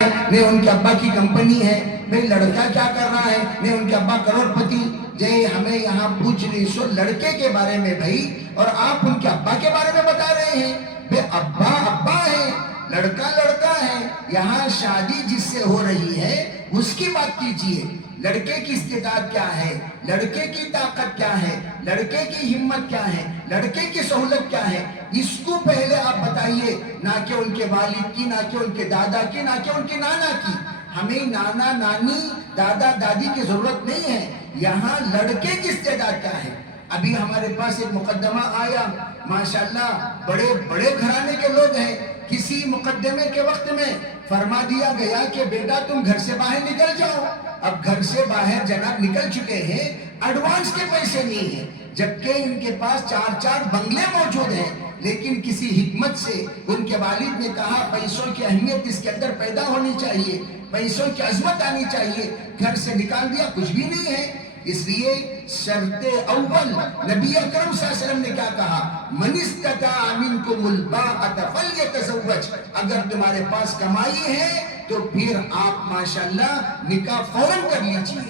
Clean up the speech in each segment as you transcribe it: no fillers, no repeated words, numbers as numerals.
نہیں ان کے ابا کی کمپنی ہے، بھئی لڑکا کیا کر رہا ہے، نہیں ان کے ابا کروڑپتی، جے ہمیں یہاں پوچھ رہی سو لڑکے کے بارے میں بھائی، اور آپ ان کے ابا کے بارے میں بتا رہے ہیں، بھئی ابا ابا ہے، لڑکا لڑکا ہے، یہاں شادی جس سے ہو رہی ہے اس کی بات کیجئے، لڑکے کی استعداد کیا ہے، لڑکے کی طاقت کیا ہے، لڑکے کی ہمت کیا ہے، لڑکے کی سہولت کیا ہے، اس کو پہلے آپ بتائیے، نہ کہ ان کے والد کی، نہ کہ ان کے دادا کی، نہ کہ ان کے نانا کی. ہمیں نانا نانی دادا دادی کی ضرورت نہیں ہے، یہاں لڑکے کی استعداد کیا ہے. ابھی ہمارے پاس ایک مقدمہ آیا، ماشاءاللہ بڑے بڑے گھرانے کے لوگ ہیں، کسی مقدمے کے وقت میں فرما دیا گیا کہ بیٹا تم گھر سے باہر نکل جاؤ. اب گھر سے باہر جناب نکل چکے ہیں، ایڈوانس کے پیسے نہیں ہیں، جبکہ ان کے پاس 4 بنگلے موجود ہیں، لیکن کسی حکمت سے ان کے والد نے کہا پیسوں کی اہمیت اس کے اندر پیدا ہونی چاہیے، پیسوں کی عظمت آنی چاہیے، گھر سے نکال دیا، کچھ بھی نہیں ہے. اس لیے شرط اول نبی اکرم صلی اللہ علیہ وسلم نے کیا کہا، من استطاع منکم الباءۃ فلیتزوج، اگر تمہارے پاس کمائی ہے تو پھر آپ ماشاءاللہ نکاح فوراً کر لیجئے.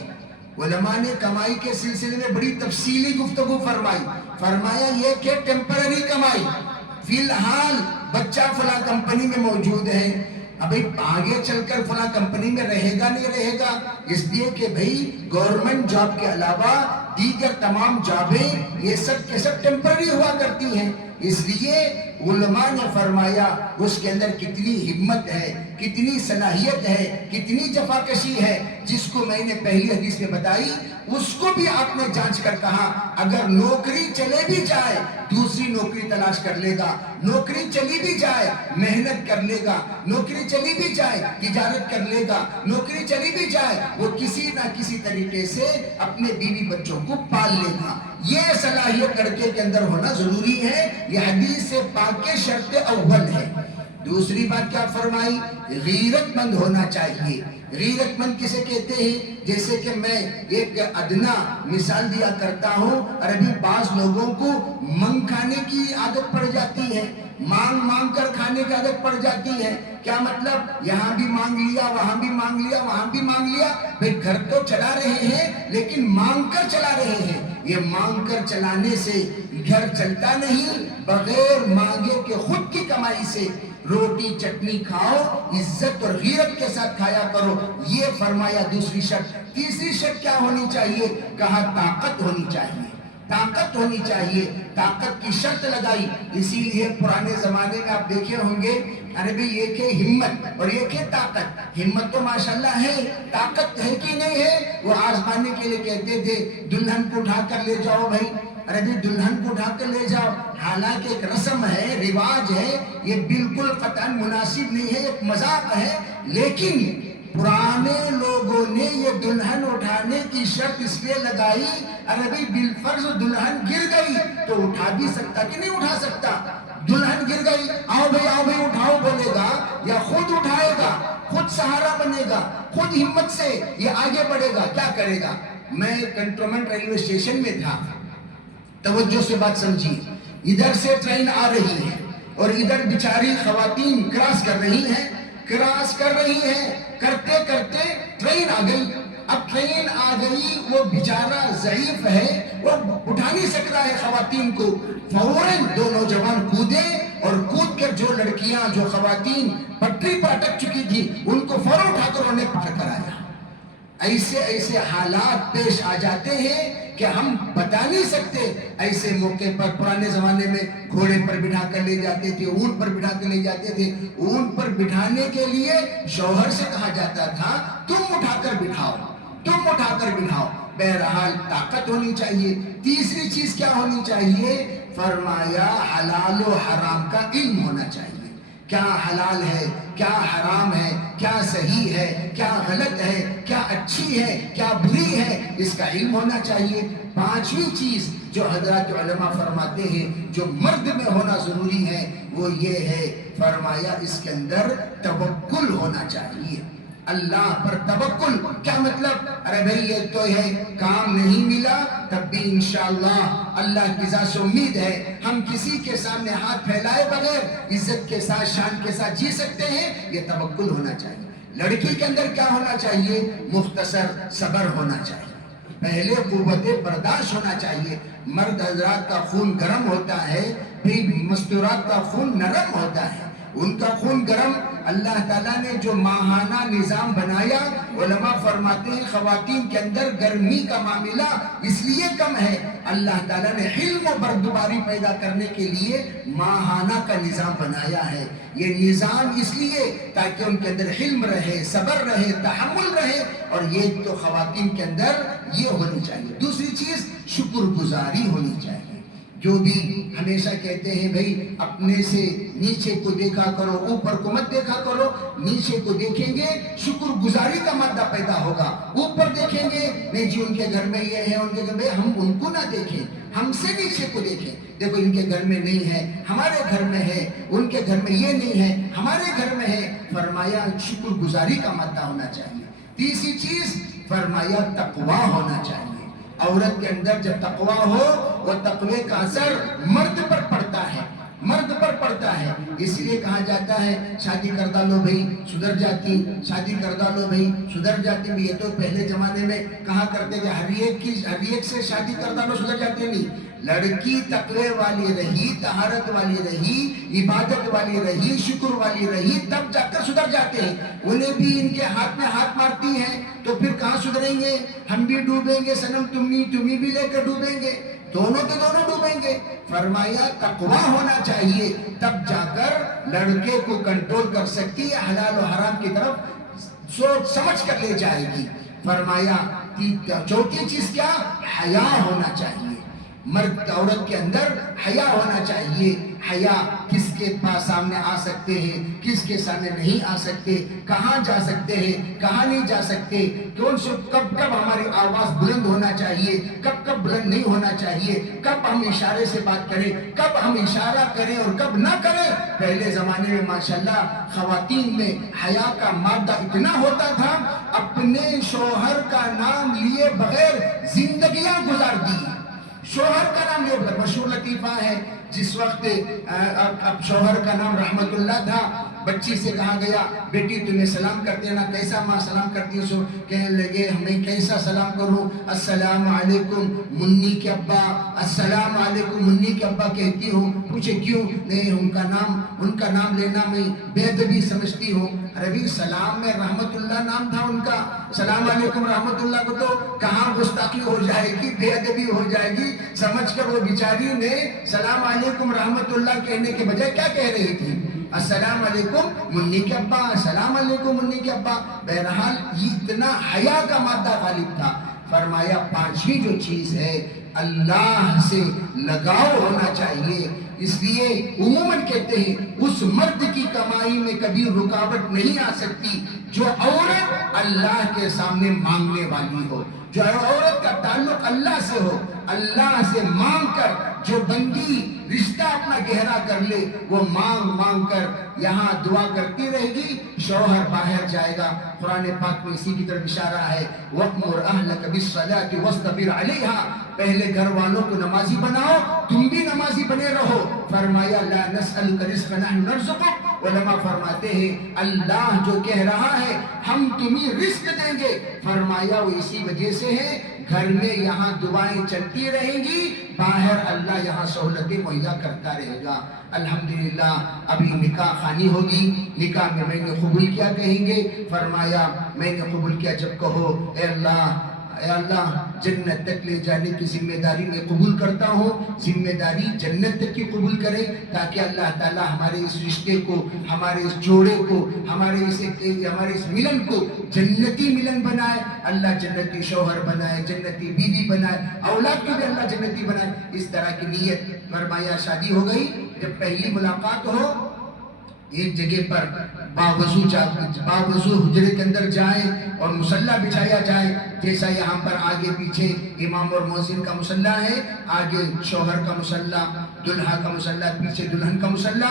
علماء نے کمائی کے سلسلے میں بڑی تفصیلی گفتگو فرمائی، فرمایا یہ کہ ٹیمپرری کمائی، فی الحال بچہ فلاں کمپنی میں موجود ہے، ابھی آگے چل کر فلاں کمپنی میں رہے گا نہیں رہے گا، اس لیے کہ بھئی گورنمنٹ جاب کے علاوہ دیگر تمام جابیں یہ سب کے سب ٹیمپرری ہوا کرتی ہیں. اس لیے علماء نے فرمایا اس کے اندر کتنی ہمت ہے، کتنی صلاحیت ہے، کتنی جفاکشی ہے، جس کو میں نے پہلی حدیث میں بتائی اس کو بھی آپ نے جانچ کر کہا اگر نوکری چلے بھی جائے دوسری نوکری تلاش کر لے گا، نوکری چلی بھی جائے محنت کر لے گا، نوکری چلی بھی جائے تجارت کر لے گا، نوکری چلی بھی جائے وہ کسی نہ کسی طریقے سے اپنے بیوی بچوں کو پال لے گا. یہ صلاحیت لڑکے کے اندر ہونا ضروری ہے، یہ حدیث پاک کے شرط اول ہے. دوسری بات کیا فرمائی، غیرت مند ہونا چاہیے. غیرت مند کسے کہتے ہیں، جیسے کہ میں ایک ادنا مثال دیا کرتا ہوں، اور ابھی بعض لوگوں کو منگ کھانے کی عادت پڑ جاتی ہے، مانگ مانگ کر کھانے کی عادت پڑ جاتی ہے. کیا مطلب، یہاں بھی مانگ لیا، وہاں بھی مانگ لیا، وہاں بھی مانگ لیا، بھئی گھر تو چلا رہے ہیں لیکن مانگ کر چلا رہے ہیں. یہ مانگ کر چلانے سے گھر چلتا نہیں، بغیر مانگے کے خود کی کمائی سے روٹی چٹنی کھاؤ، عزت اور غیرت کے ساتھ کھایا کرو، یہ فرمایا دوسری شرط. تیسری شرط کیا ہونی چاہیے، کہا طاقت ہونی چاہیے، طاقت ہونی چاہیے، طاقت کی شرط لگائی. اسی لیے پرانے زمانے میں آپ دیکھے ہوں گے، ارے بھئی یہ کہ ہمت اور یہ کہ طاقت، ہمت تو ماشاءاللہ ہے، طاقت ہے کہ نہیں ہے، وہ آزمانے کے لیے کہتے تھے دلہن کو اٹھا کر لے جاؤ بھائی، ارے بھی دلہن کو اٹھا کر لے جاؤ. حالانکہ ایک رسم ہے، رواج ہے، یہ بالکل قطعاً مناسب نہیں ہے، ایک مذاق ہے، لیکن پرانے لوگوں نے یہ دلہن اٹھانے کی شرط اس لیے لگائی، ارے بھئی بالفرض دلہن گر گئی تو اٹھا بھی سکتا کہ نہیں اٹھا سکتا. دلہن گر گئی، آؤ بھئی اٹھاؤ بولے گا یا خود اٹھائے گا، خود سہارا بنے گا، خود ہمت سے یہ آگے بڑھے گا، کیا کرے گا. میں کنٹونمنٹ ریلوے اسٹیشن میں تھا، توجہ سے بات سمجھیے، ادھر سے ٹرین آ رہی ہے اور ادھر بیچاری خواتین کراس کر رہی ہیں، کرتے کرتے ٹرین آ گئی. اب ٹرین آ گئی، وہ بیچارہ ضعیف ہے، وہ اٹھا نہیں سکتا ہے خواتین کو. فوراً دو نوجوان کودے اور کود کر جو لڑکیاں جو خواتین پٹری پر اٹک چکی تھی ان کو فوراً اٹھا کر انہیں پار کرایا. ایسے حالات پیش آ جاتے ہیں کہ ہم بتا نہیں سکتے. ایسے موقع پر پرانے زمانے میں گھوڑے پر بٹھا کر لے جاتے تھے، اونٹ پر بٹھا کر لے جاتے تھے. اونٹ پر بٹھانے کے لیے شوہر سے کہا جاتا تھا تم اٹھا کر بٹھاؤ، تم اٹھا کر بٹھاؤ. بہرحال طاقت ہونی چاہیے. تیسری چیز کیا ہونی چاہیے، فرمایا حلال و حرام کا علم ہونا چاہیے. کیا حلال ہے، کیا حرام ہے، کیا صحیح ہے، کیا غلط ہے، کیا اچھی ہے، کیا بری ہے، اس کا علم ہونا چاہیے. پانچویں چیز جو حضرات علماء فرماتے ہیں جو مرد میں ہونا ضروری ہے وہ یہ ہے، فرمایا اس کے اندر توکل ہونا چاہیے. اللہ پر توکل. کیا مطلب، ارے بھئی یہ تو ہے کام نہیں ملا تب بھی انشاءاللہ اللہ کی ذات سے امید ہے ہم کسی کے سامنے ہاتھ پھیلائے بغیر عزت کے ساتھ شان کے ساتھ جی سکتے ہیں، یہ توکل ہونا چاہیے. لڑکی کے اندر کیا ہونا چاہیے؟ مختصر صبر ہونا چاہیے، پہلے قوت برداشت ہونا چاہیے۔ مرد حضرات کا خون گرم ہوتا ہے، پھر مستورات کا خون نرم ہوتا ہے۔ ان کا خون گرم، اللہ تعالیٰ نے جو ماہانہ نظام بنایا، علماء فرماتے ہیں خواتین کے اندر گرمی کا معاملہ اس لیے کم ہے، اللہ تعالیٰ نے حلم و بردباری پیدا کرنے کے لیے ماہانہ کا نظام بنایا ہے۔ یہ نظام اس لیے تاکہ ان کے اندر حلم رہے، صبر رہے، تحمل رہے، اور یہ تو خواتین کے اندر یہ ہونی چاہیے۔ دوسری چیز شکر گزاری ہونی چاہیے۔ جو بھی ہمیشہ کہتے ہیں بھئی اپنے سے نیچے کو دیکھا کرو، اوپر کو مت دیکھا کرو، نیچے کو دیکھیں گے شکر گزاری کا مادہ پیدا ہوگا، اوپر دیکھیں گے نہیں جی ان کے گھر میں یہ ہے، ان کے گھر میں، ہم ان کو نہ دیکھیں، ہم سے نیچے کو دیکھیں، دیکھو ان کے گھر میں نہیں ہے، ہمارے گھر میں ہے، ان کے گھر میں یہ نہیں ہے، ہمارے گھر میں ہے۔ فرمایا شکر گزاری کا مادہ ہونا چاہیے۔ تیسری چیز فرمایا تقوی ہونا چاہیے۔ عورت کے اندر جب تقوی ہو، وہ تقوی کا اثر مرد پر پڑتا ہے، مرد پر پڑتا ہے۔ اس لیے کہا جاتا ہے شادی کردہ لو بھئی سدھر جاتی، شادی کردہ لو بھئی سدھر جاتی۔ یہ تو پہلے زمانے میں کہا کرتے کہ ہر ایک سے شادی کردہ لو سدھر جاتے، نہیں، لڑکی تقوی والی رہی، طہارت والی رہی، عبادت والی رہی، شکر والی رہی، تب جا کر سدھر جاتے ہیں۔ انہیں بھی ان کے ہاتھ میں ہاتھ مارتی ہیں تو پھر کہاں سدھریں گے؟ ہم بھی ڈوبیں گے صنم، تمہیں بھی لے کر ڈوبیں گے، دونوں کے دونوں ڈوبیں گے۔ فرمایا تقوی ہونا چاہیے، تب جا کر لڑکے کو کنٹرول کر سکتی ہے، حلال و حرام کی طرف سوچ سمجھ کر لے جائے گی۔ فرمایا چوتھی چیز کیا؟ حیا ہونا چاہیے۔ مرد عورت کے اندر حیا ہونا چاہیے۔ حیا کس کے پاس سامنے آ سکتے ہیں، کس کے سامنے نہیں آ سکتے، کہاں جا سکتے ہیں، کہاں نہیں جا سکتے، کون سے کب ہماری آواز بلند ہونا چاہیے، کب بلند نہیں ہونا چاہیے، کب ہم اشارے سے بات کریں، کب ہم اشارہ کریں اور کب نہ کریں۔ پہلے زمانے میں ماشاءاللہ خواتین میں حیا کا مادہ اتنا ہوتا تھا، اپنے شوہر کا نام لیے بغیر زندگیاں گزار دی۔ شوہر کا نام لیے بغیر، مشہور لطیفہ ہے، جس وقت اب شوہر کا نام رحمت اللہ تھا، بچی سے کہا گیا بیٹی تمہیں سلام کرتے ہیں نا، کیسا ماں سلام کرتی ہے؟ سو کہنے لگے ہمیں کیسا سلام کروں؟ السلام علیکم منی کے ابا، السلام علیکم منی کے ابا کہتی ہوں۔ پوچھے کیوں؟ نہیں ان کا نام لینا میں بے ادبی سمجھتی ہوں۔ عربی سلام میں رحمت اللہ نام تھا ان کا، السلام علیکم رحمت اللہ کو تو کہاں گستاخی ہو جائے گی، بے ادبی ہو جائے گی، سمجھ کر وہ بیچاری نے سلام علیکم رحمت اللہ کہنے کے بجائے کیا کہہ رہی تھی؟ السلام علیکم منی کے ابا، السلام علیکم منی کے ابا۔ بہرحال یہ اتنا حیا کا مادہ غالب تھا۔ فرمایا پانچویں جو چیز ہے اللہ سے لگاؤ ہونا چاہیے۔ اس لیے عموماً کہتے ہیں اس مرد کی کمائی میں کبھی رکاوٹ نہیں آ سکتی جو عورت اللہ کے سامنے مانگنے والی ہو، جو عورت کا تعلق اللہ سے ہو، اللہ سے مانگ کر جو بندی رشتہ اپنا گہرا کر لے، وہ مانگ کر یہاں دعا کرتی رہے گی، شوہر باہر جائے گا۔ قرآن پاک میں اسی کی طرف اشارہ ہے، وَأْمُرْ أَهْلَكَ بِالصَّلَاةِ وَاصْطَبِرْ عَلَيْهَا، پہلے گھر والوں کو نمازی بناؤ، تم بھی نمازی بنے رہو۔ فرمایا لَا نَسْأَلُكَ رِزْقًا نَحْنُ نَرْزُقُكَ، علماء فرماتے ہیں اللہ جو کہہ رہا ہے ہم تمہیں رزق دیں گے، فرمایا وہ اسی وجہ سے ہے گھر میں یہاں دعائیں چلتی رہیں گی، باہر اللہ یہاں سہولتیں مہیا کرتا رہے گا۔ الحمدللہ ابھی نکاح خوانی ہوگی، نکاح میں نے قبول کیا کہیں گے، فرمایا میں نے قبول کیا جب کہو اے اللہ جنت تک لے جانے کی ذمہ داری میں قبول کرتا ہوں، ذمہ داری جنت تک کی قبول کرے تاکہ اللہ تعالی ہمارے اس رشتے کو، ہمارے اس جوڑے کو، ہمارے اس ملن کو جنتی ملن بنائے، اللہ جنتی شوہر بنائے، جنتی بیوی بنائے، اولاد کو بھی اللہ جنتی بنائے، اس طرح کی نیت۔ فرمایا شادی ہو گئی، جب پہلی ملاقات ہو ایک جگہ پر باوضو حجرے کے اندر جائیں اور مصلی بچھایا جائے، جیسا یہاں پر آگے پیچھے امام اور مؤذن کا مصلی ہے، آگے شوہر کا مصلی، دلہا کا مصلی، پیچھے دلہن کا مصلی،